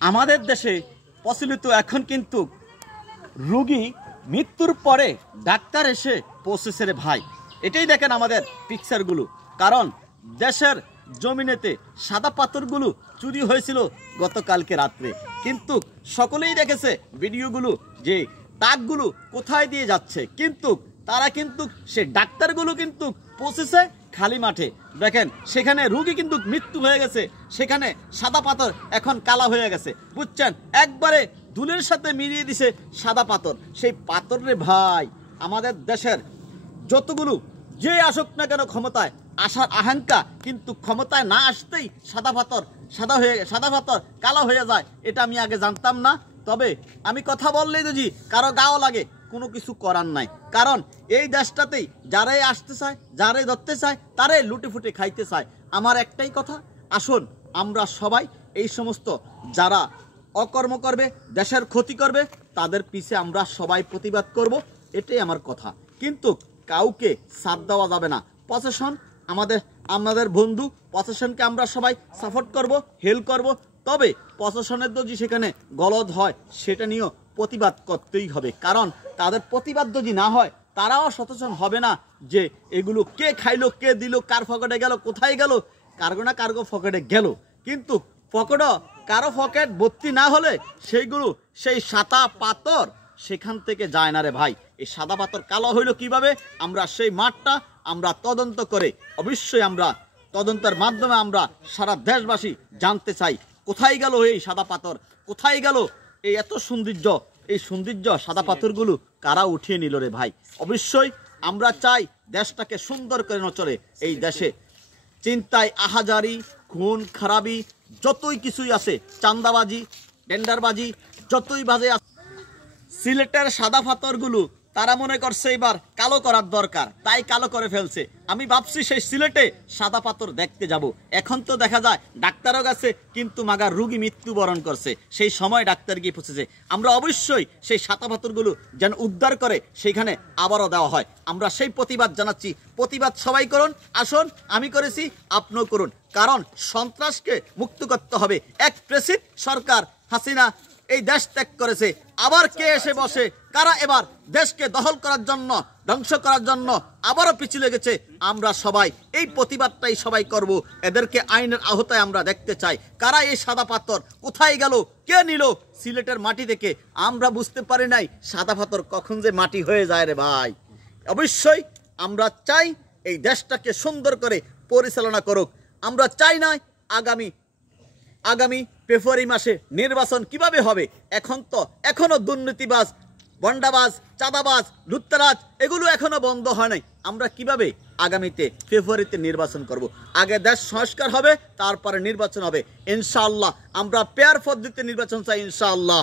আমাদের দেশে প্রচলিত এখন কিন্তু রোগী মৃত্যুর পরে ডাক্তার এসে পৌঁছেছে রে ভাই। এটাই দেখেন আমাদের পিকচারগুলো। কারণ দেশের জমিনেতে সাদা পাথরগুলো চুরি হয়েছিল গতকালকে রাত্রে, কিন্তু সকলেই দেখেছে ভিডিওগুলো যে তাকগুলো কোথায় দিয়ে যাচ্ছে, কিন্তু তারা কিন্তু সে ডাক্তারগুলো কিন্তু পৌঁছেছে খালি মাঠে। দেখেন সেখানে রোগী কিন্তু মৃত্যু হয়ে গেছে, সেখানে সাদা পাথর এখন কালা হয়ে গেছে, বুঝছেন, একবারে ধুলের সাথে মিলিয়ে দিছে সাদা পাথর। সেই পাথর রে ভাই, আমাদের দেশের যতগুলো যে আসুক না কেন ক্ষমতায় আসার আকাঙ্ক্ষা, কিন্তু ক্ষমতায় না আসতেই সাদা পাথর কালো হয়ে যায়। এটা আমি আগে জানতাম না। তবে আমি কথা বললেই যদি কারো গাও লাগে, কোনো কিছু করার নাই। কারণ এই দেশটাতেই যারাই আসতে চায়, যারাই ধরতে চায়, তারাই লুটে ফুটে খাইতে চায়। আমার একটাই কথা, আসুন আমরা সবাই এই সমস্ত যারা অকর্ম করবে, দেশের ক্ষতি করবে, তাদের পিছে আমরা সবাই প্রতিবাদ করব, এটাই আমার কথা। কিন্তু কাউকে সাথ দেওয়া যাবে না। প্রশাসন আমাদের বন্ধু, প্রশাসনকে আমরা সবাই সাপোর্ট করব, হেল্প করব। তবে প্রশাসনের যদি সেখানে গলদ হয়, সেটা নিয়েও প্রতিবাদ করতেই হবে। কারণ তাদের প্রতিবাদ যদি না হয়, তারাও সচেতন হবে না যে এগুলো কে খাইলো, কে দিল, কার পকেটে গেল, কোথায় গেল। কার্গো না কার্গো পকেটে গেল, কিন্তু পকেটও কারো পকেট ভর্তি না হলে সেই সাদা পাথর সেখান থেকে যায় না রে ভাই। এই সাদা পাথর কালো হইলো কিভাবে, আমরা সেই মাঠটা আমরা তদন্ত করে, অবশ্যই আমরা তদন্তের মাধ্যমে আমরা সারা দেশবাসী জানতে চাই কোথায় গেল এই সাদা পাথর, কোথায় গেল এই এত সৌন্দর্য, এই সৌন্দর্য সাদা পাথরগুলো কারা উঠিয়ে নিল রে ভাই। অবশ্যই আমরা চাই দেশটাকে সুন্দর করে চলে। এই দেশে চিন্তায় আহাজারি, খুন খারাপি, যতই কিছুই আছে, চাঁদাবাজি, টেন্ডারবাজি, যতই বাজে আছে, সিলেটের সাদা পাথরগুলো তারা মনে করছে এবার কালো করার দরকার, তাই কালো করে ফেলছে। আমি ভাবছি সেই সিলেটে সাদা পাথর দেখতে যাব। এখন তো দেখা যায় ডাক্তারও গেছে, কিন্তু মাগার রুগী মৃত্যুবরণ করছে, সেই সময় ডাক্তার গিয়ে পৌঁছেছে। আমরা অবশ্যই সেই সাদা পাথরগুলো যেন উদ্ধার করে সেখানে আবারও দেওয়া হয়, আমরা সেই প্রতিবাদ জানাচ্ছি। প্রতিবাদ সবাই করুন, আসুন, আমি করেছি, আপনিও করুন। কারণ সন্ত্রাসকে মুক্ত করতে হবে। এক প্রেসিড সরকার হাসিনা এই দেশ ত্যাগ করেছে, আবার কে এসে বসে, কারা এবার দেশকে দখল করার জন্য, ধ্বংস করার জন্য আবারও পিছিয়ে গেছে। আমরা সবাই এই প্রতিবাদটাই সবাই করব। এদেরকে আইনের আওতায় আমরা দেখতে চাই। কারা এই সাদা পাথর কোথায় গেল, কে নিল সিলেটের মাটি থেকে? আমরা বুঝতে পারি নাই সাদা পাথর কখন যে মাটি হয়ে যায় রে ভাই। অবশ্যই আমরা চাই এই দেশটাকে সুন্দর করে পরিচালনা করুক। আমরা চাই না আগামী ফেব্রুয়ারি মাসে নির্বাচন কিভাবে হবে। এখনো দুর্নীতিবাজ, বন্ডাবাজ, চাঁদাবাজ, লুটতরাজ এগুলো এখনো বন্ধ হয় নাই। আমরা কিভাবে আগামীতে ফেব্রুয়ারিতে নির্বাচন করব? আগে দেশ সংস্কার হবে, তারপরে নির্বাচন হবে ইনশাআল্লাহ। আমরা পেয়ার পদ্ধতিতে নির্বাচন চাই ইনশাআল্লাহ।